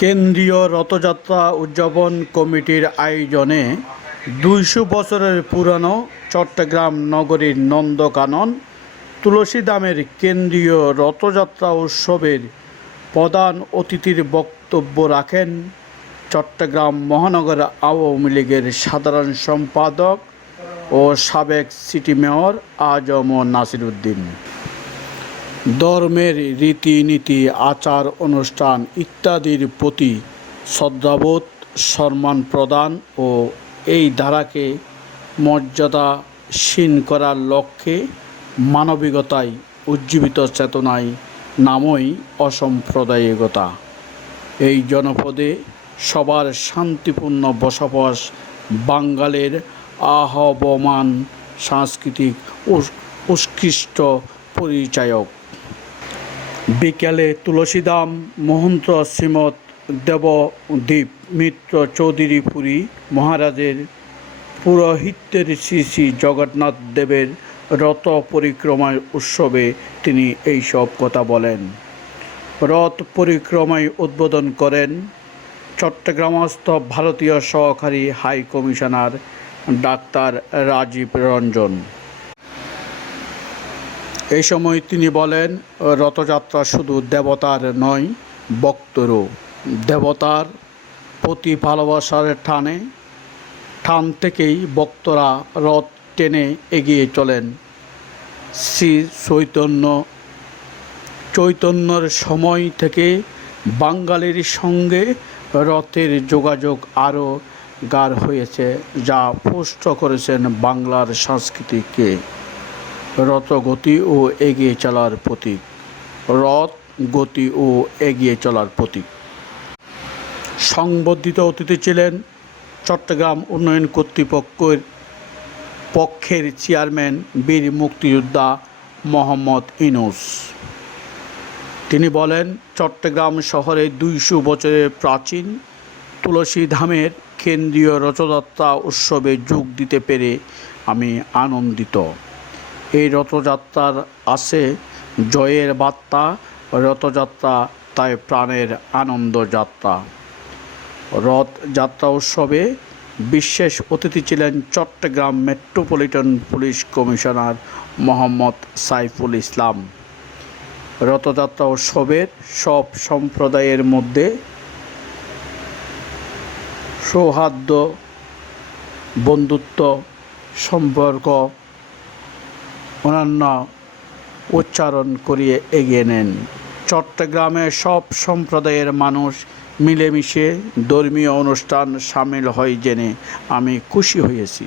কেন্দ্রীয় রথযাত্রা উদযাপন কমিটির আয়োজনে দুইশো বছরের পুরানো চট্টগ্রাম নগরীর নন্দকানন তুলসীদামের কেন্দ্রীয় রথযাত্রা উৎসবের প্রধান অতিথির বক্তব্য রাখেন চট্টগ্রাম মহানগর আওয়ামী লীগের সাধারণ সম্পাদক ও সাবেক সিটি মেয়র আজম নাসির উদ্দিন ধর্মের রীতিনীতি, আচার, অনুষ্ঠান ইত্যাদির প্রতি শ্রদ্ধাবোধ সম্মান প্রদান ও এই ধারাকে মর্যাদাসীন করার লক্ষ্যে মানবিকতায় উজ্জীবিত চেতনায় নামই অসাম্প্রদায়িকতা। এই জনপদে সবার শান্তিপূর্ণ বসবাস বাঙ্গালের আহবমান সাংস্কৃতিক উৎ- উৎকৃষ্ট পরিচায়ক। বিকেলে তুলসীদাম মহন্ত শ্রীমৎ দেবদ্বীপ মিত্র চৌধুরী পুরী মহারাজের পুরোহিত্যের শ্রী শ্রী জগন্নাথ দেবের রথ পরিক্রমার উৎসবে তিনি এইসব কথা বলেন। রথ পরিক্রমায় উদ্বোধন করেন চট্টগ্রামস্থ ভারতীয় সহকারী high commissioner doctor Rajiv Ranjan. এই সময় তিনি বলেন, রথযাত্রা শুধু দেবতার নয়, ভক্তরও। দেবতার প্রতি ভালোবাসার টানে, টান থেকেই ভক্তরা রথ টেনে এগিয়ে চলেন। শ্রী চৈতন্য, চৈতন্যর সময় থেকে বাঙালির সঙ্গে রথের যোগাযোগ আরও গাঢ় হয়েছে, যা পুষ্ট করেছেন বাংলার সংস্কৃতিকে। রথ গতি ও এগিয়ে চলার প্রতীক। রথ গতি ও এগিয়ে চলার প্রতীক। সংবর্ধিত অতিথি ছিলেন চট্টগ্রাম উন্নয়ন কর্তৃপক্ষের পক্ষের চেয়ারম্যান বীর মুক্তিযোদ্ধা মোহাম্মদ ইনুস তিনি বলেন, চট্টগ্রাম শহরে দুইশো বছরের প্রাচীন তুলসী ধামের কেন্দ্রীয় রথযাত্রা উৎসবে যোগ দিতে পেরে আমি আনন্দিত। এই রথযাত্রার আছে জয়ের বার্তা, রথযাত্রা তাই প্রাণের আনন্দ যাত্রা। রথযাত্রা উৎসবে বিশেষ অতিথি ছিলেন Chattogram metropolitan police commissioner Mohammad Saiful Islam. Rathayatra উৎসবের সব সম্প্রদায়ের মধ্যে সৌহার্দ্য, বন্ধুত্ব, সম্পর্ক অন্যান্য উচ্চারণ করিয়ে এগিয়ে নেন। চট্টগ্রামে সব সম্প্রদায়ের মানুষ মিলেমিশে ধর্মীয় অনুষ্ঠান সামিল হয় জেনে আমি খুশি হয়েছি।